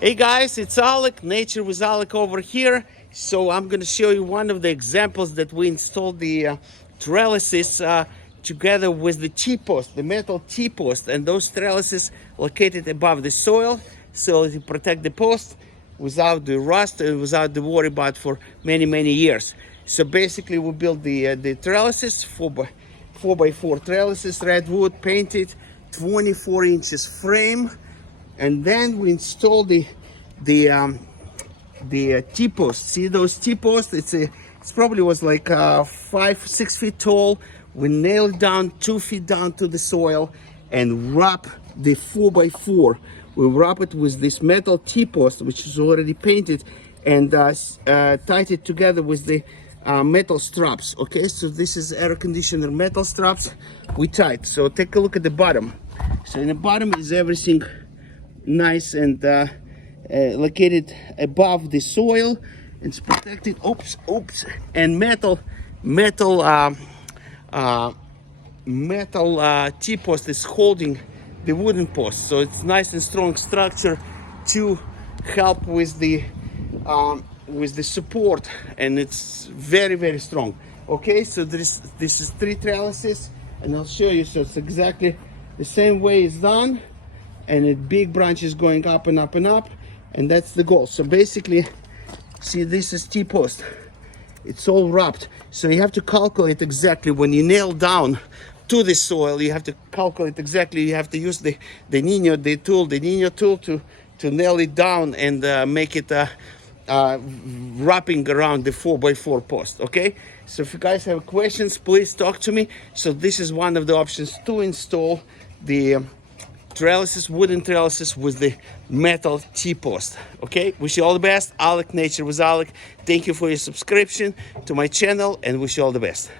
Hey guys, it's Alik, Nature with Alik over here. So I'm going to show you one of the examples that we installed the trellises together with the T-post, the metal T-post, and those trellises located above the soil so to protect the post without the rust and without the worry about for many years. So basically we built the trellises, 4x4 trellises, red wood, painted, 24 inches frame. And then we installed the T-post. See those T-posts? It's probably was like 5-6 feet tall. We nailed it down 2 feet down to the soil and wrap the 4x4. We wrap it with this metal T-post, which is already painted, and tied it together with the metal straps. Okay, so this is air conditioner metal straps we tied. So take a look at the bottom. So in the bottom is everything nice and located above the soil. It's protected. Oops. And metal T-post is holding the wooden post, so it's nice and strong structure to help with the support, and it's very strong. Okay, so this is 3 trellises, and I'll show you. So it's exactly the same way it's done, and a big branches going up and up and up, and that's the goal. So basically, see, this is T-post. It's all wrapped, so you have to calculate exactly when you nail down to the soil. You have to calculate exactly. You have to use the Nino tool to nail it down and make it wrapping around the 4x4 post. Okay, so if you guys have questions, please talk to me. So this is one of the options to install the trellises, wooden trellises with the metal T-post. Okay, wish you all the best. Alik, Nature with Alik. Thank you for your subscription to my channel, and wish you all the best.